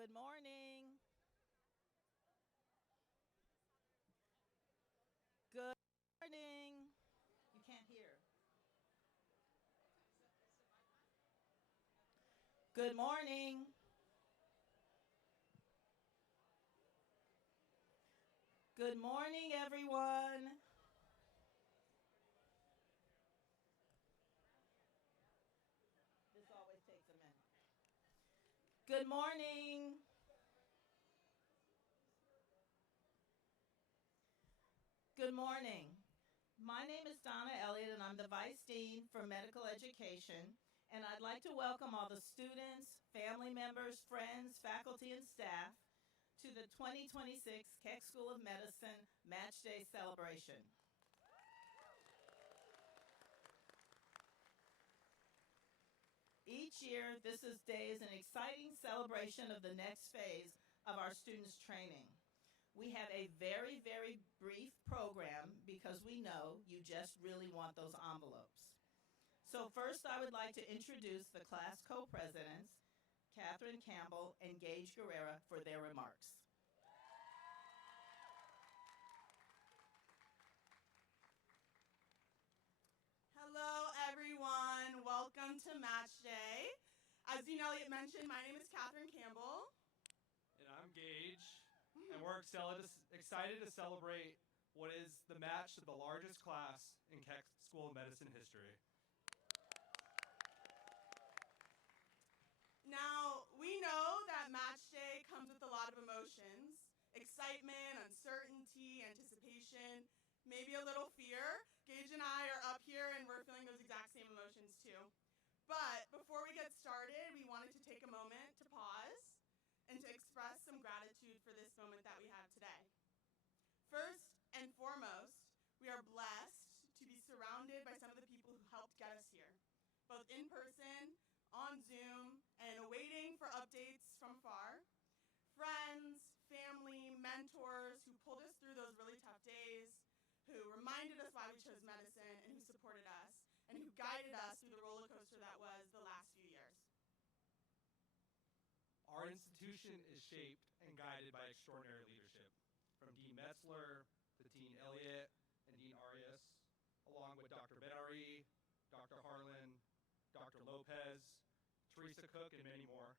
Good morning. Good morning. You can't hear. Good morning. Good morning, everyone. This always takes a minute. Good morning. Good morning. My name is Donna Elliott, and I'm the Vice Dean for Medical Education. And I'd like to welcome all the students, family members, friends, faculty, and staff to the 2026 Keck School of Medicine Match Day celebration. Each year, this day is an exciting celebration of the next phase of our students' training. We have a very, very brief program because we know you just really want those envelopes. So first, I would like to introduce the class co-presidents, Catherine Campbell and Gage Guerrera, for their remarks. Hello, everyone. Welcome to Match Day. As Dean Elliott mentioned, my name is Catherine Campbell. And I'm Gage, and we're excited to celebrate what is the match of the largest class in Keck School of Medicine history. Now, we know that Match Day comes with a lot of emotions: excitement, uncertainty, anticipation, maybe a little fear. Gage and I are up here, and we're feeling those exact same emotions too. But before we get started, we wanted to take a moment to pause and to express some gratitude for this moment that we have today. First and foremost, we are blessed to be surrounded by some of the people who helped get us here, both in person, on Zoom, and waiting for updates from far. Friends, family, mentors who pulled us through those really tough days, who reminded us why we chose medicine, and who supported us, and who guided us through the roller coaster that was the last few years. Our institution is shaped and guided by extraordinary leadership, from Dean Metzler to Dean Elliott and Dean Arias, along with Dr. Ben-Ari, Dr. Harlan, Dr. Lopez, Teresa Cook, and many more.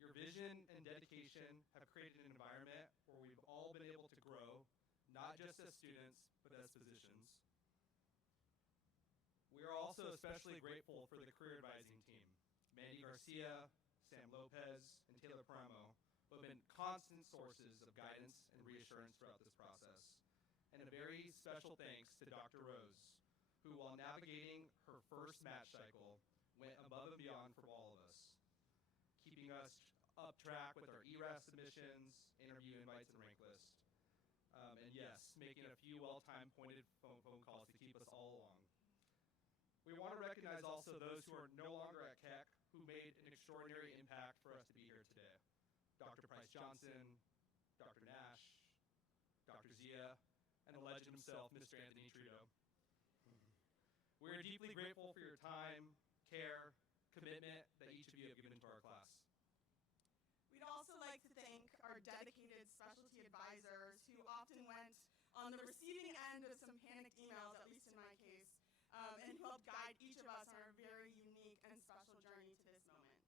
Your vision and dedication have created an environment where we've all been able to grow, not just as students, but as physicians. We are also especially grateful for the career advising team, Mandy Garcia, Sam Lopez, and Taylor Primo, who have been constant sources of guidance and reassurance throughout this process. And a very special thanks to Dr. Rose, who, while navigating her first match cycle, went above and beyond for all of us, keeping us up track with our ERAS submissions, interview invites, and rank list. And yes, making a few well-timed pointed phone calls to keep us all along. We want to recognize also those who are no longer at Keck, who made an extraordinary impact for us to be here today. Dr. Price Johnson, Dr. Nash, Dr. Zia, and the legend himself, Mr. Anthony Trudeau. We are deeply grateful for your time, care, commitment that each of you have given to our class. We'd also like to thank our dedicated specialty advisors who often went on the receiving end of some panicked emails, at least in my case, and who helped guide each of us on our very unique and special journey to this moment.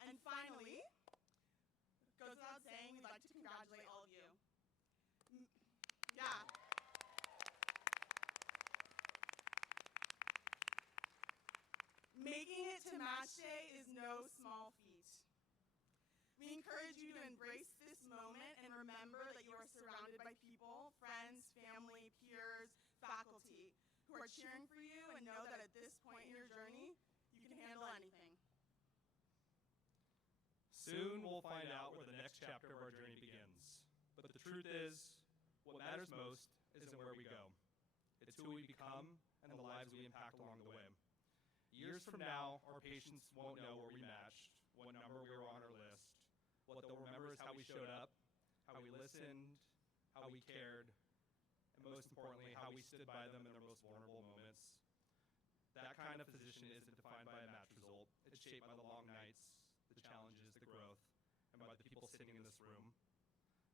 And finally, it goes without saying, we'd like to congratulate all of you. Yeah. Making it to Match Day is no small feat. We encourage you to embrace this moment and remember that you are surrounded by people, friends, family, peers, faculty, who are cheering for you, and know that at this point in your journey, you can handle anything. Soon we'll find out where the next chapter of our journey begins. But the truth is, what matters most isn't where we go. It's who we become and the lives we impact along the way. Years from now, our patients won't know where we matched, what number we were on our list. What they'll remember is how we showed up, how we listened, how we cared, and most importantly, how we stood by them in their most vulnerable moments. That kind of physician isn't defined by a match result. It's shaped by the long nights, the challenges, the growth, about the people sitting in this room,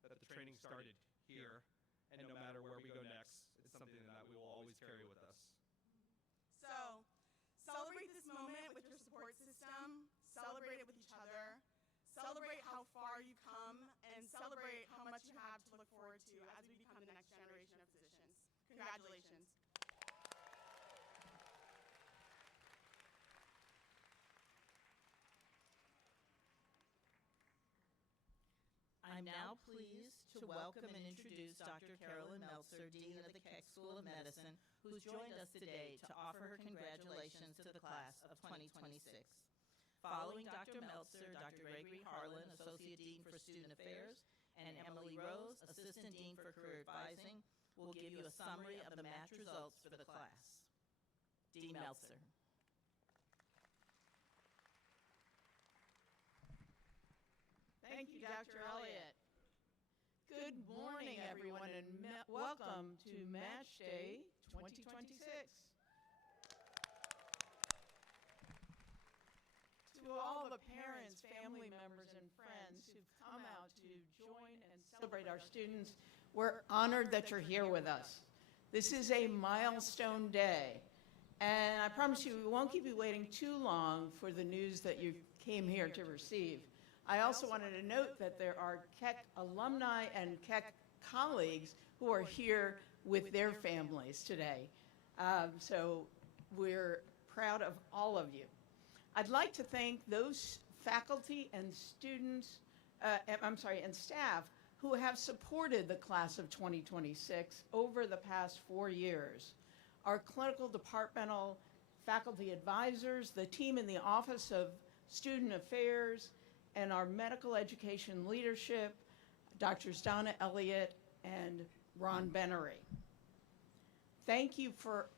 that the training started here, and no matter where we go next, it's something that we will always carry with us. So, celebrate this moment with your support system, celebrate it with each other, celebrate how far you come, and celebrate how much you have to look forward to as we become the next generation of physicians. Congratulations. I'm now pleased to welcome and introduce Dr. Carolyn Meltzer, Dean of the Keck School of Medicine, who's joined us today to offer her congratulations to the class of 2026. Following Dr. Meltzer, Dr. Gregory Harlan, Associate Dean for Student Affairs, and Emily Rose, Assistant Dean for Career Advising, will give you a summary of the match results for the class. Dean Meltzer. Thank you, Dr. Elliott. Good morning, everyone, and welcome to Match Day 2026. To all the parents, family members, and friends who've come out to join and celebrate our students, we're honored that you're here with us. This is a milestone day, and I promise you we won't keep you waiting too long for the news that you came here to receive. I also wanted to note that there are Keck alumni and Keck colleagues who are here with their families today. So we're proud of all of you. I'd like to thank those faculty and students, and staff who have supported the class of 2026 over the past 4 years. Our clinical departmental faculty advisors, the team in the Office of Student Affairs, and our medical education leadership, Drs. Donna Elliott and Ron Bennery. Thank you for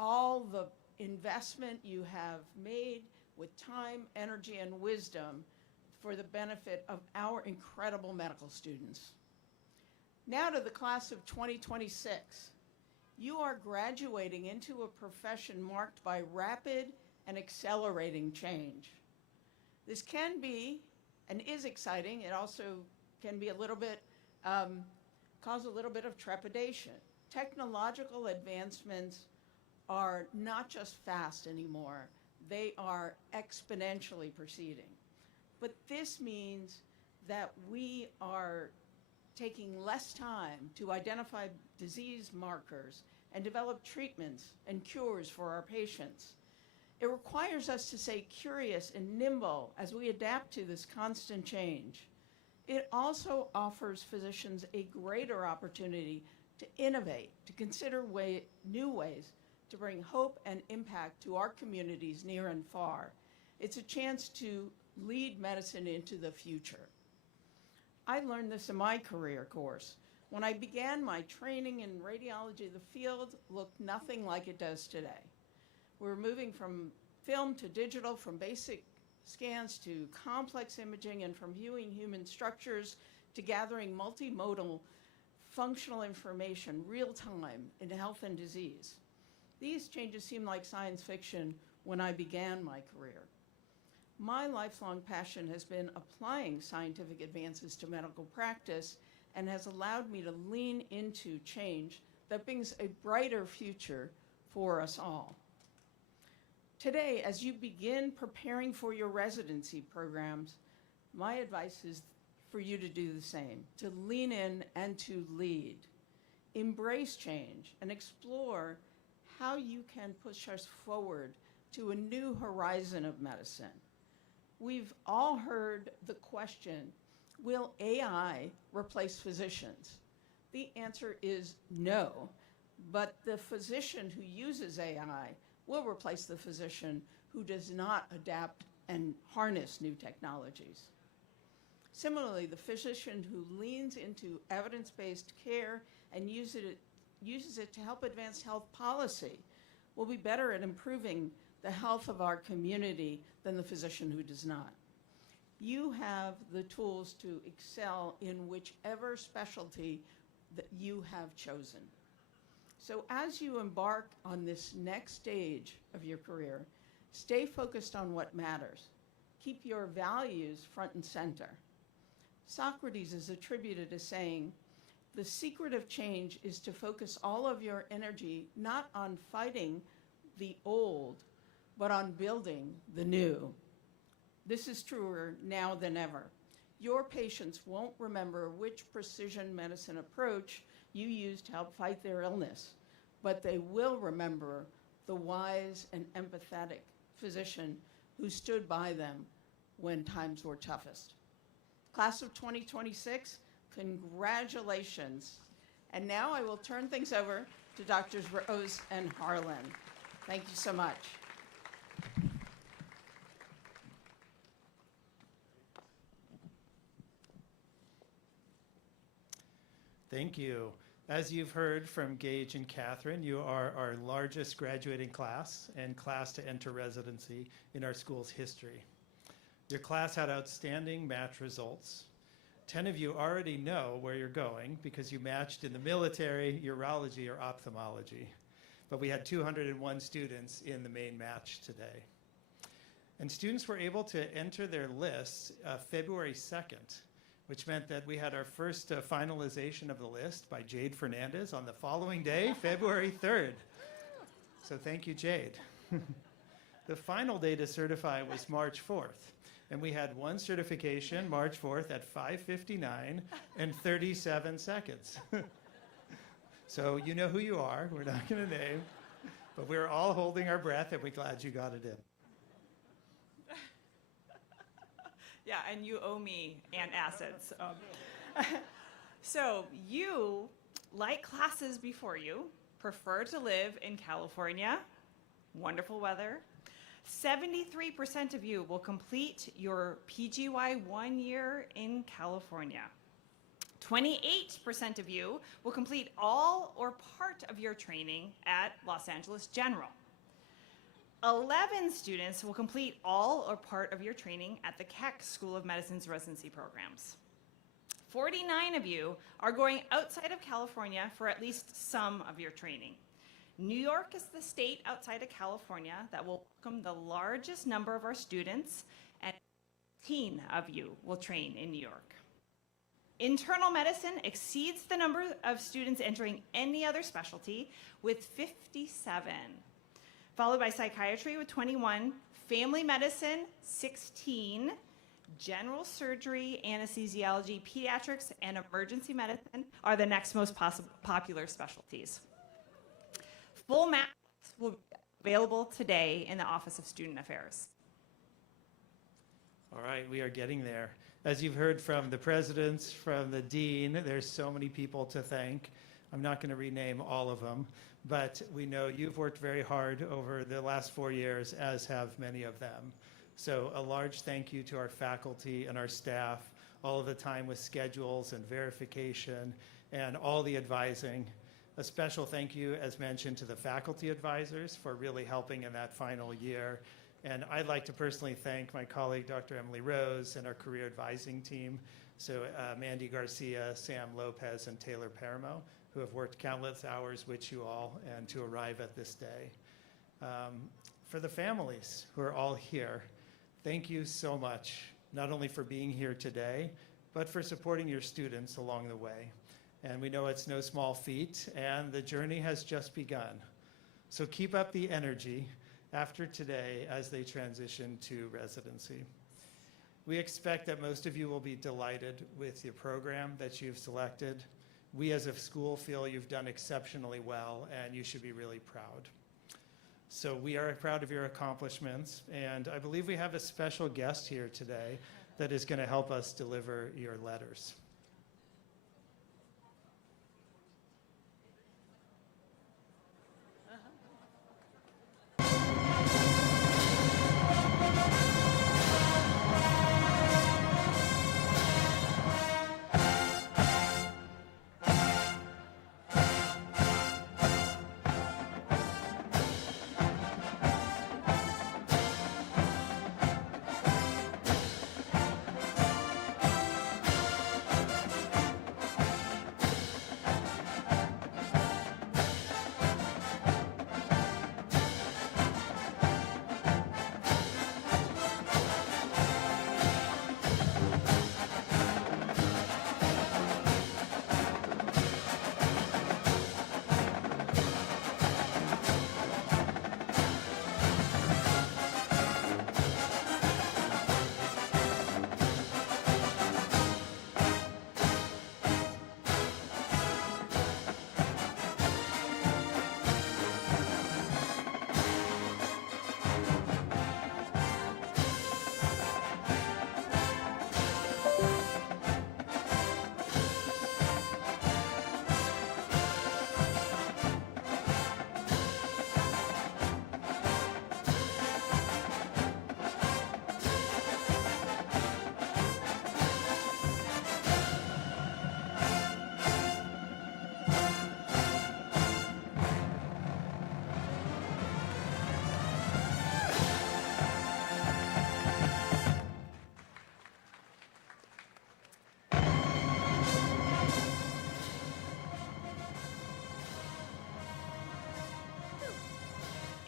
all the investment you have made with time, energy, and wisdom for the benefit of our incredible medical students. Now to the class of 2026. You are graduating into a profession marked by rapid and accelerating change. This can be and is exciting. It also can be a little bit, cause a little bit of trepidation. Technological advancements are not just fast anymore, they are exponentially proceeding. But this means that we are taking less time to identify disease markers and develop treatments and cures for our patients. It requires us to stay curious and nimble as we adapt to this constant change. It also offers physicians a greater opportunity to innovate, to consider new ways to bring hope and impact to our communities near and far. It's a chance to lead medicine into the future. I learned this in my career course. When I began my training in radiology, the field looked nothing like it does today. We're moving from film to digital, from basic scans to complex imaging, and from viewing human structures to gathering multimodal functional information real time in health and disease. These changes seem like science fiction when I began my career. My lifelong passion has been applying scientific advances to medical practice and has allowed me to lean into change that brings a brighter future for us all. Today, as you begin preparing for your residency programs, my advice is for you to do the same, to lean in and to lead. Embrace change and explore how you can push us forward to a new horizon of medicine. We've all heard the question, will AI replace physicians? The answer is no, but the physician who uses AI will replace the physician who does not adapt and harness new technologies. Similarly, the physician who leans into evidence-based care and uses it to help advance health policy will be better at improving the health of our community than the physician who does not. You have the tools to excel in whichever specialty that you have chosen. So as you embark on this next stage of your career, stay focused on what matters. Keep your values front and center. Socrates is attributed as saying, "The secret of change is to focus all of your energy not on fighting the old, but on building the new." This is truer now than ever. Your patients won't remember which precision medicine approach you used to help fight their illness, but they will remember the wise and empathetic physician who stood by them when times were toughest. Class of 2026, congratulations. And now I will turn things over to Drs. Rose and Harlan. Thank you so much. Thank you. As you've heard from Gage and Catherine, you are our largest graduating class and class to enter residency in our school's history. Your class had outstanding match results. 10 of you already know where you're going because you matched in the military, urology, or ophthalmology. But we had 201 students in the main match today. And students were able to enter their lists February 2nd, which meant that we had our first finalization of the list by Jade Fernandez on the following day, February 3rd. So thank you, Jade. The final day to certify was March 4th. And we had one certification, March 4th, at 5:59 and 37 seconds. So you know who you are. We're not going to name. But we're all holding our breath, and we're glad you got it in. Yeah, and you owe me antacids. So you, like classes before you, prefer to live in California. Wonderful weather. 73% of you will complete your PGY 1 year in California. 28% of you will complete all or part of your training at Los Angeles General. 11 students will complete all or part of your training at the Keck School of Medicine's residency programs. 49 of you are going outside of California for at least some of your training. New York is the state outside of California that will welcome the largest number of our students, and 15 of you will train in New York. Internal medicine exceeds the number of students entering any other specialty with 57, followed by psychiatry with 21, family medicine 16, general surgery, anesthesiology, pediatrics, and emergency medicine are the next most popular specialties. Full maps will be available today in the Office of Student Affairs. All right, we are getting there. As you've heard from the presidents, from the dean, there's so many people to thank. I'm not going to rename all of them, but we know you've worked very hard over the last 4 years, as have many of them. So a large thank you to our faculty and our staff, all of the time with schedules and verification and all the advising. A special thank you, as mentioned, to the faculty advisors for really helping in that final year. And I'd like to personally thank my colleague, Dr. Emily Rose, and our career advising team. So Mandy Garcia, Sam Lopez, and Taylor Paramo, who have worked countless hours with you all and to arrive at this day. For the families who are all here, thank you so much, not only for being here today, but for supporting your students along the way. And we know it's no small feat, and the journey has just begun. So keep up the energy after today as they transition to residency. We expect that most of you will be delighted with the program that you've selected. We as a school feel you've done exceptionally well, and you should be really proud. So we are proud of your accomplishments, and I believe we have a special guest here today that is going to help us deliver your letters.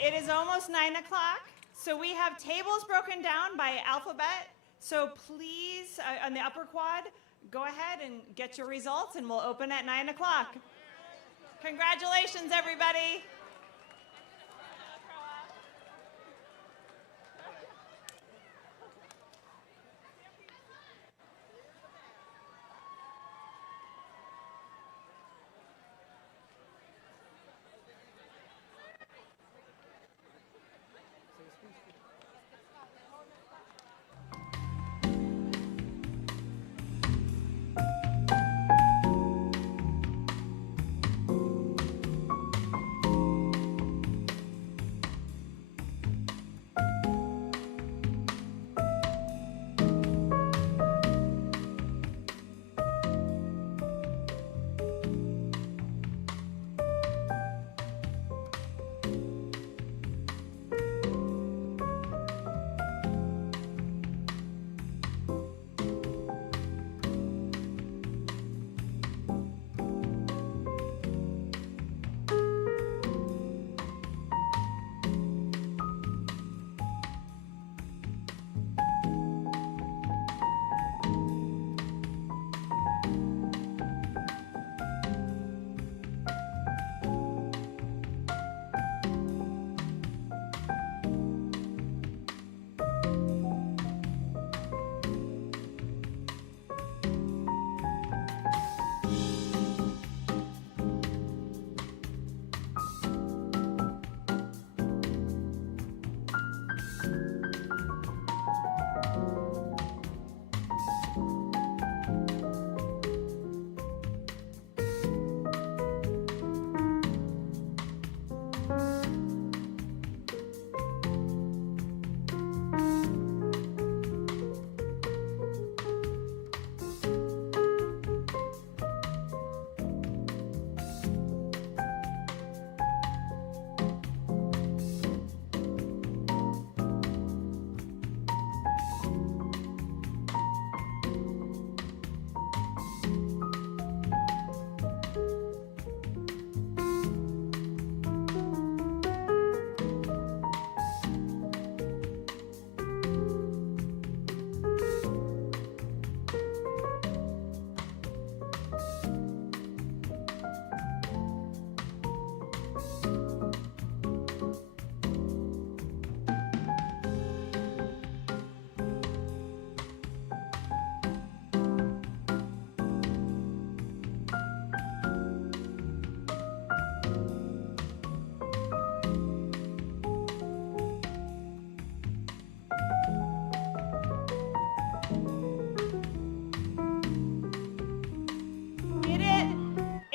it is almost 9 o'clock, so we have tables broken down by alphabet. So please, on the upper quad, go ahead and get your results, and we'll open at 9 o'clock. Congratulations, everybody.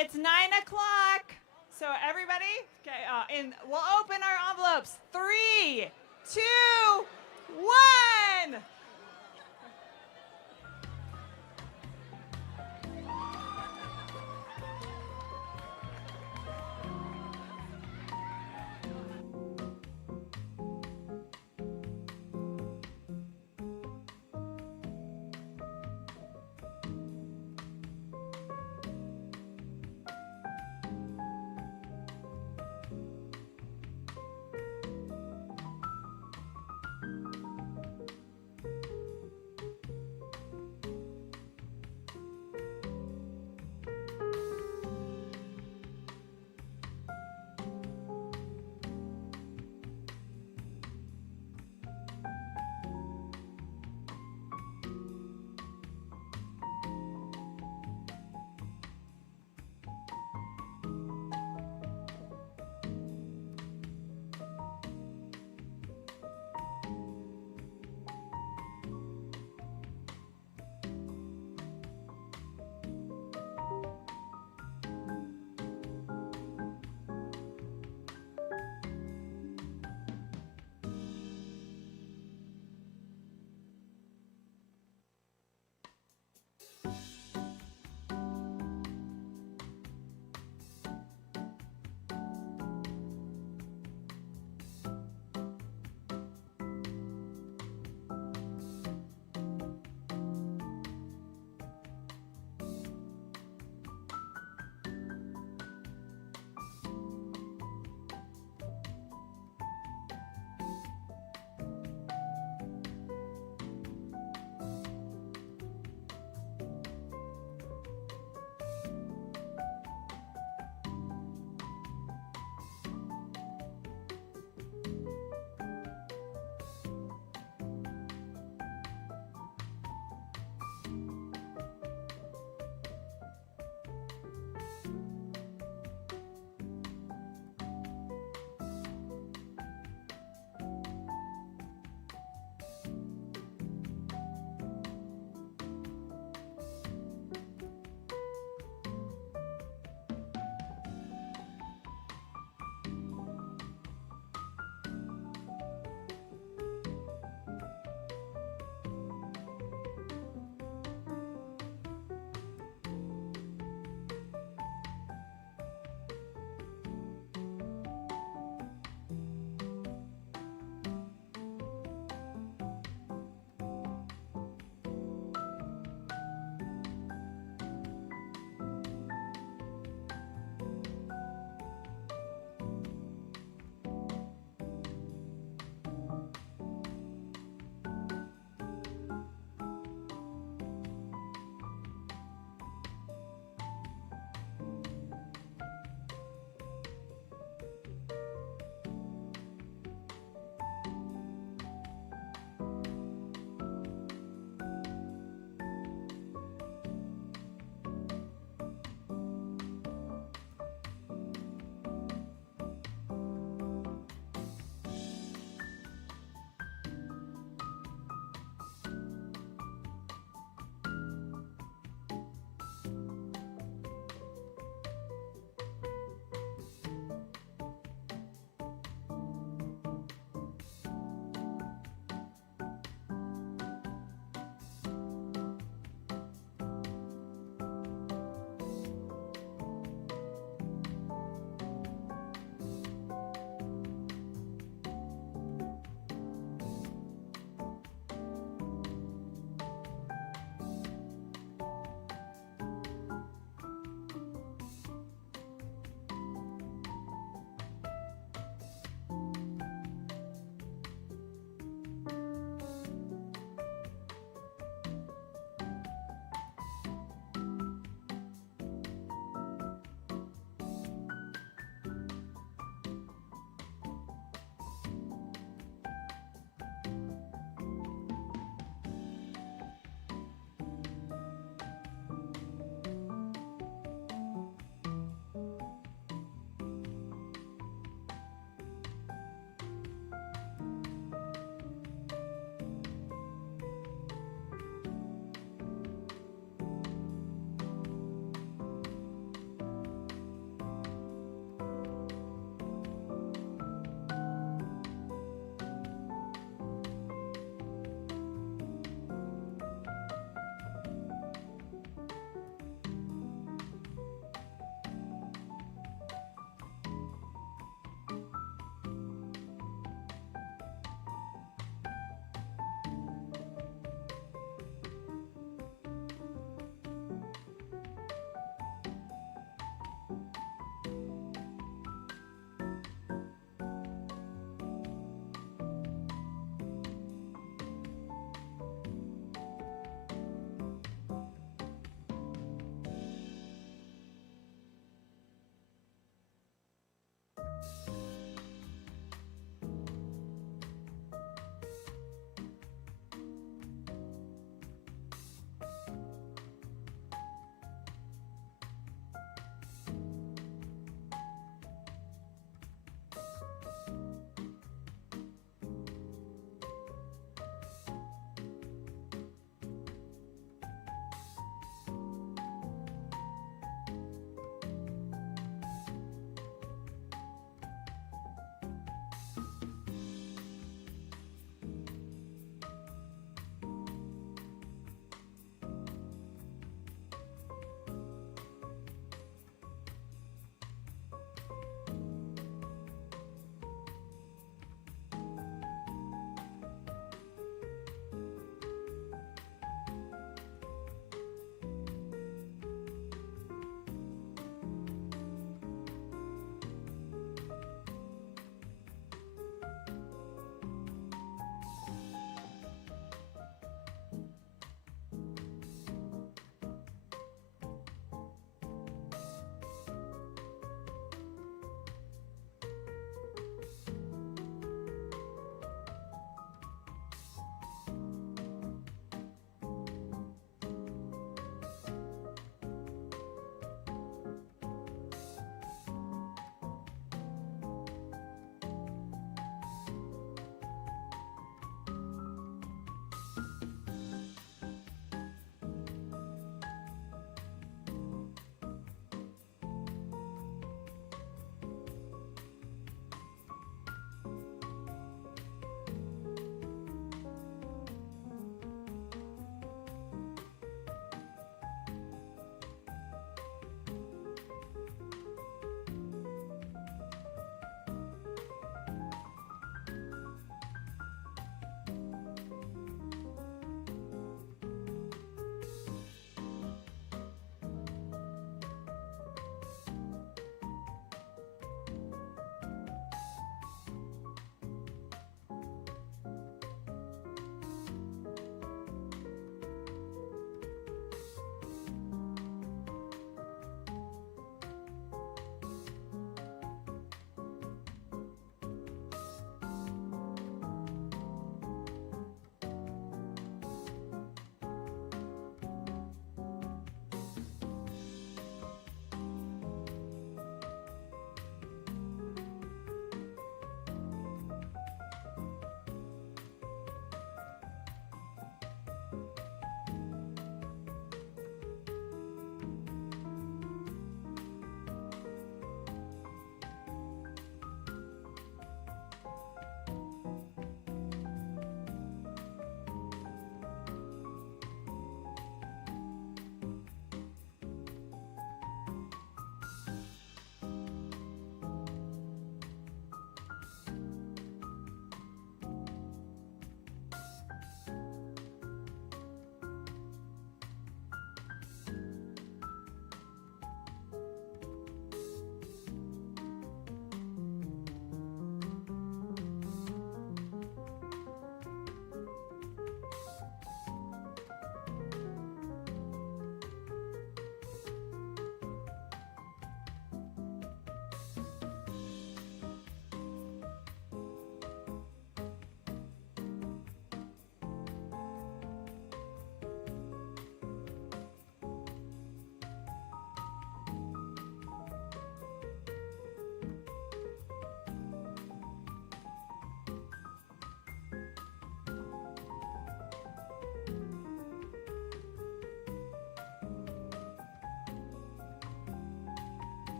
It's 9 o'clock. So everybody, okay, and we'll open our envelopes. 3, 2,